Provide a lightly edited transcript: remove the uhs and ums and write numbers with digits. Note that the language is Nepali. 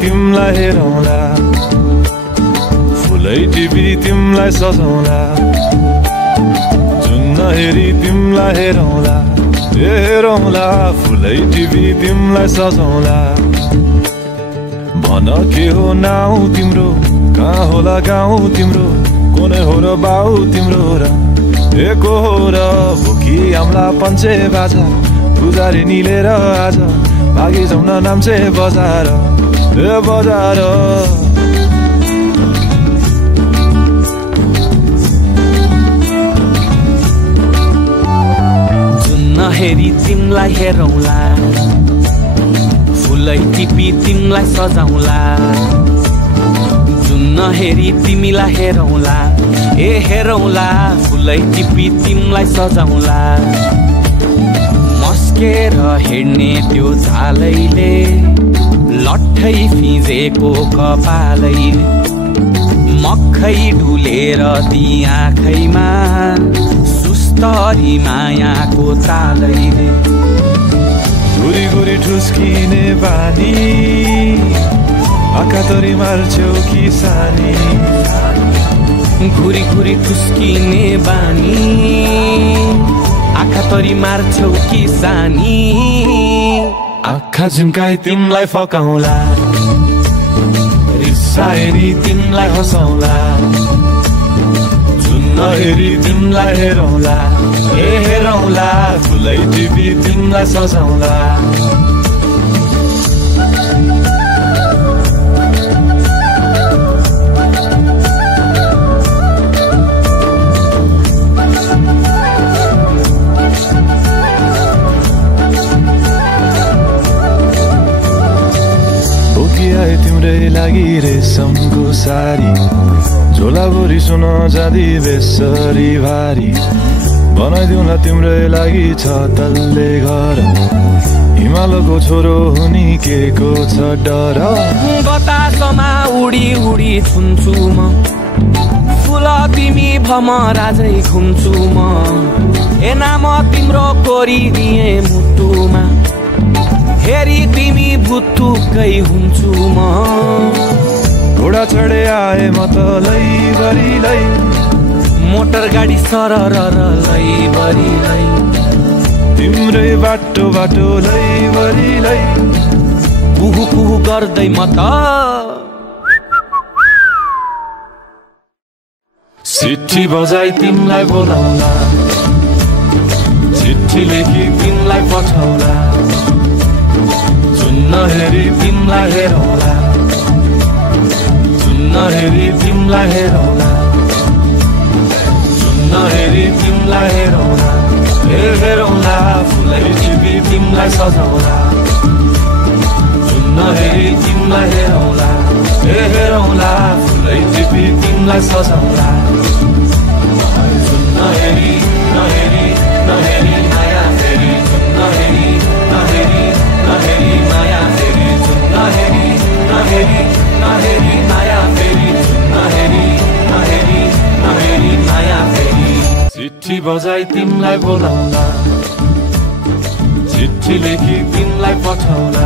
तिमलाई हेरौँला फुलै टिपी तिमलाई सजाउँला जुन नहेरी तिमलाई हेरौँला हेरौँला फुलै टिपी तिमलाई सजाउँला भन के हो नाउ तिम्रो कहाँ होला गाउँ तिम्रो कुनै हो र बाउ तिम्रो र एको हो र भोकी आम्ला पञ्चे बाजा पुजारी निलेर आज भागी जाउँ न नाम्चे बजार बजार जुन नहेरी तिमलाई हेरौँला फुलै टिपी तिमलाई सजाउँला जुन नहेरी तिमीलाई हेरौँला ए हेरौँला फुलै टिपी तिमलाई सजाउँला मस्केर हेर्ने त्यो झालैले लट्ठै फिजेको कपालैले मक्खै डुलेर ती आँखैमा सुस्तरी मायाको तालैले गुरी गुरी ठुस्किने बानी आँखातरी मार्छौ कि सानी घुरी घुरी ठुस्किने बानी आँखातरी मार्छौ कि सानी आँखा झुम्काई तिमलाई फकाउँला रिसाएरी तिमलाई हँसाउँला जुन नहेरी तिमलाई हेरौँला ए हेरौँला फुलै टिपी तिमलाई सजाउँला तिम्रै लागि रेशमको सारी झोलाभरि सुन जाँदी बेसरी भारी बनाइदिउँला तिम्रै लागि छ तल्ले घर हिमालको छोरो हुनी के को छ डर बतासमा उडी उडी छुन्छु म फुल तिमी भमरा झै घुम्छु म ए नाम तिम्रो कोरिदिए मुटुमा हेरी तिमी भुत्तुकै हुन्छु म घोडा चढे आए म त लैभरि मोटर गाडी सरर लैभरि तिम्रै बाटो बाटो लैभरि कुहु कुहु गर्दै म त चिट्ठी बजाई तिमलाई बोलाउँला चिट्ठी लेखी तिमलाई पठाउँला जुन नहेरी तिमलाई हेरौँला जुन नहेरी तिमलाई हेरौँला जुन नहेरी तिमलाई हेरौँला हेरौँला फुलै टिपी तिमलाई सजाउँला जुन नहेरी तिमलाई हेरौँला हेरौँला फुलै टिपी तिमलाई सजाउँला जुन नहेरी नहेरी नहेरी माया फेरि जुन नहेरी नहेरी नहेरी माया फेरि जुन नहेरी नहेरी नहेरी माया फेरि जुन नहेरी नहेरी नहेरी माया फेरि चिट्ठी बजाई तिमलाई बोलाउँला चिट्ठी लेखी तिमलाई पठाउँला